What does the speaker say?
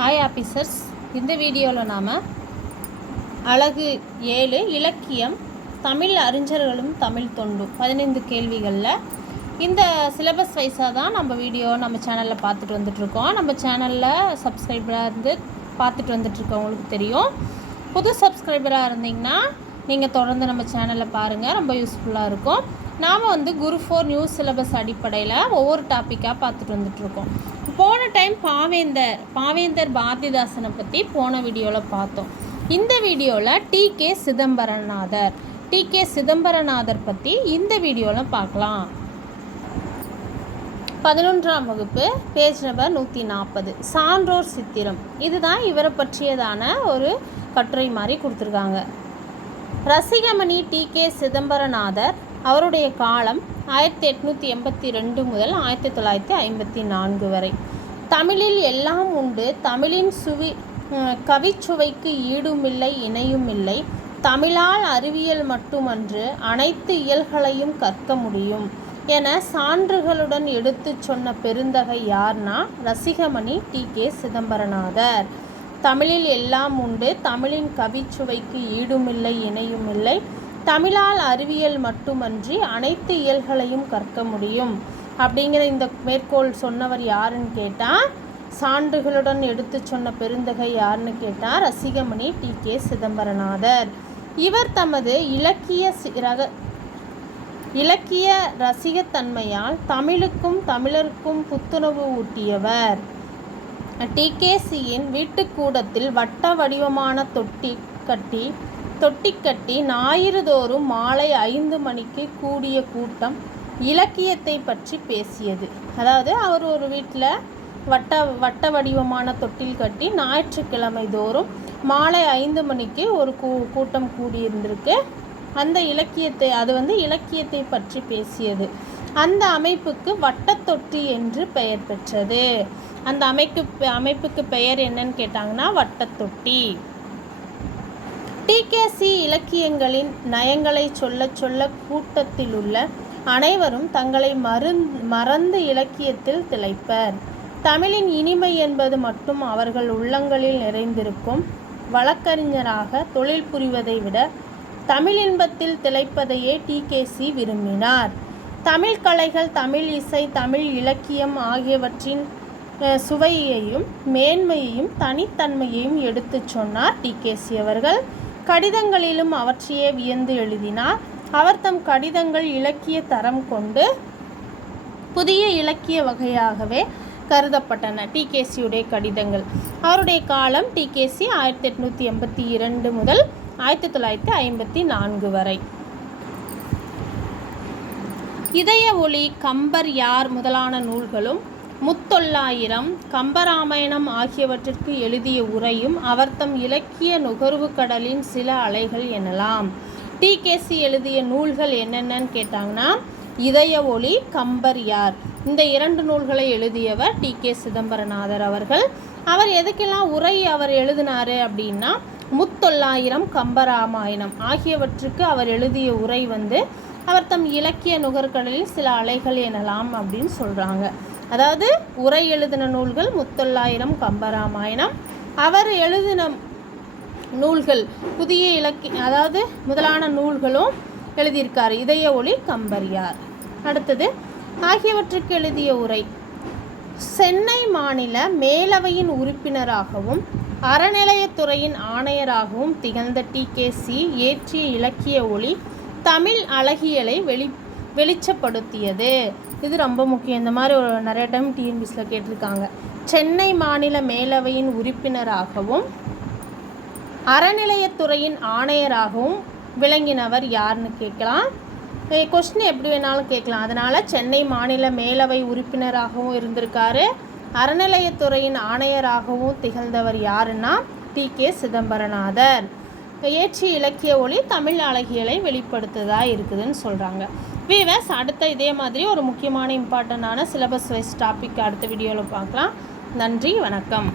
Hi officers, இந்த வீடியோவில் நாம் அழகு 7 இலக்கியம் தமிழ் அறிஞர்களும் தமிழ் தொண்டும் 15 கேள்விகளில் இந்த சிலபஸ் வைஸாக தான் நம்ம சேனலில் பார்த்துட்டு வந்துட்ருக்கோம். நம்ம சேனலில் சப்ஸ்கிரைபராக இருந்து பார்த்துட்டு வந்துட்ருக்கவங்களுக்கு தெரியும். புது சப்ஸ்கிரைபராக இருந்தீங்கன்னா நீங்கள் தொடர்ந்து நம்ம சேனலில் பாருங்கள், ரொம்ப யூஸ்ஃபுல்லாக இருக்கும். நாம் குரூப் 4 நியூ சிலபஸ் அடிப்படையில் ஒவ்வொரு டாப்பிக்காக பார்த்துட்டு வந்துட்ருக்கோம். போன டைம் பாவேந்தர் பாரதிதாசனை பற்றி போன வீடியோவில் பார்த்தோம். இந்த வீடியோவில் டி.கே. சிதம்பரநாதர் பற்றி இந்த வீடியோவில் பார்க்கலாம். 11ஆம் வகுப்பு பேஜ் நம்பர் 140 சான்றோர் சித்திரம். இதுதான் இவரை பற்றியதான ஒரு கட்டுரை மாதிரி கொடுத்துருக்காங்க. ரசிகமணி டி.கே. சிதம்பரநாதர் அவருடைய காலம் 1882 முதல் 1954 வரை. தமிழில் எல்லாம் உண்டு, தமிழின் கவிச்சுவைக்கு ஈடுமில்லை இணையுமில்லை, தமிழால் அறிவியல் மட்டுமன்று அனைத்து இயல்களையும் கற்க முடியும் என சான்றுகளுடன் எடுத்து சொன்ன பெருந்தகை யார்னா ரசிகமணி டி.கே. சிதம்பரநாதர். தமிழில் எல்லாம் உண்டு, தமிழின் கவிச்சுவைக்கு ஈடுமில்லை இணையுமில்லை, தமிழால் அறிவியல் மட்டுமன்றி அனைத்து இயல்களையும் கற்க முடியும் அப்படிங்கிற இந்த மேற்கோள் சொன்னவர் யாருன்னு கேட்டால், சான்றுகளுடன் எடுத்து சொன்ன பெருந்தகை யாருன்னு கேட்டால் ரசிகமணி டி.கே. சிதம்பரநாதர். இவர் தமது இலக்கிய ரசிகத்தன்மையால் தமிழுக்கும் தமிழருக்கும் புத்துணர்வு ஊட்டியவர். டி.கே.சியின் வீட்டுக்கூடத்தில் வட்ட வடிவமான தொட்டி கட்டி ஞாயிறுதோறும் மாலை 5 மணிக்கு கூடிய கூட்டம் இலக்கியத்தை பற்றி பேசியது. அதாவது அவர் ஒரு வீட்டில் வட்ட வடிவமான தொட்டில் கட்டி ஞாயிற்றுக்கிழமை தோறும் மாலை 5 மணிக்கு ஒரு கூட்டம் கூடியிருந்திருக்கு. அந்த இலக்கியத்தை இலக்கியத்தை பற்றி பேசியது. அந்த அமைப்புக்கு வட்டத்தொட்டி என்று பெயர் பெற்றது. அந்த அமைப்புக்கு பெயர் என்னன்னு கேட்டாங்கன்னா வட்டத்தொட்டி. டி.கே.சி இலக்கியங்களின் நயங்களை சொல்ல கூட்டத்தில் உள்ள அனைவரும் தங்களை மறந்து இலக்கியத்தில் திளைப்பர். தமிழின் இனிமை என்பது மட்டும் அவர்கள் உள்ளங்களில் நிறைந்திருக்கும். வழக்கறிஞராக தொழில் புரிவதை விட தமிழ் இன்பத்தில் திளைப்பதையே டி.கே.சி விரும்பினார். தமிழ் கலைகள், தமிழ் இசை, தமிழ் இலக்கியம் ஆகியவற்றின் சுவையையும் மேன்மையையும் தனித்தன்மையையும் எடுத்து சொன்னார் டி.கே.சி அவர்கள். கடிதங்களிலும் அவற்றையே வியந்து எழுதினார். அவர் தம் கடிதங்கள் இலக்கிய தரம் கொண்டு புதிய இலக்கிய வகையாகவே கருதப்பட்டன. டி.கே.சியுடைய கடிதங்கள். அவருடைய காலம் டி.கே.சி 1882 முதல் 1954 வரை. இதய ஒளி, கம்பர் யார் முதலான நூல்களும், முத்தொள்ளாயிரம், கம்பராமாயணம் ஆகியவற்றிற்கு எழுதிய உரையும் அவர் தம் இலக்கிய நுகர்வு கடலின் சில அலைகள் எனலாம். டி.கே.சி எழுதிய நூல்கள் என்னென்னு கேட்டாங்கன்னா இதய ஒளி, கம்பர் யார், இந்த 2 நூல்களை எழுதியவர் டி.கே. சிதம்பரநாதர் அவர்கள். அவர் எதுக்கெல்லாம் உரை அவர் எழுதினார் அப்படின்னா, முத்தொள்ளாயிரம், கம்பராமாயணம் ஆகியவற்றுக்கு அவர் எழுதிய உரை அவர் தம் இலக்கிய நுகர்கடலில் சில அலைகள் எனலாம் அப்படின்னு சொல்கிறாங்க. அதாவது உரை எழுதின நூல்கள் முத்தொள்ளாயிரம், கம்பராமாயணம். அவர் எழுதின நூல்கள் புதிய முதலான நூல்களும் எழுதியிருக்கார். இதய ஒளி, கம்பர் யார். அடுத்தது ஆகியவற்றுக்கு எழுதிய உரை. சென்னை மாநில மேலவையின் உறுப்பினராகவும் அறநிலையத்துறையின் ஆணையராகவும் திகழ்ந்த டி.கே.சி இயற்றிய இலக்கிய ஒளி தமிழ் அழகியலை வெளிச்சப்படுத்தியது. இது ரொம்ப முக்கியம். இந்த மாதிரி ஒரு நிறைய டைம் டிஎன்பிஎஸ்சியில் கேட்டிருக்காங்க. சென்னை மாநில மேலவையின் உறுப்பினராகவும் அறநிலையத்துறையின் ஆணையராகவும் விளங்கினவர் யாருன்னு கேட்கலாம். கொஸ்டின் எப்படி வேணாலும் கேட்கலாம். அதனால் சென்னை மாநில மேலவை உறுப்பினராகவும் இருந்திருக்காரு, அறநிலையத்துறையின் ஆணையராகவும் திகழ்ந்தவர் யாருன்னா டி.கே. சிதம்பரநாதர். இயற்றிய இலக்கிய ஒளி தமிழ் அழகியலை வெளிப்படுத்துவதாக இருக்குதுன்னு சொல்கிறாங்க. வீவர்ஸ், அடுத்த இதே மாதிரி ஒரு முக்கியமான இம்பார்ட்டண்டான சிலபஸ் வைஸ் டாபிக் அடுத்த வீடியோவில் பார்க்கலாம். நன்றி, வணக்கம்.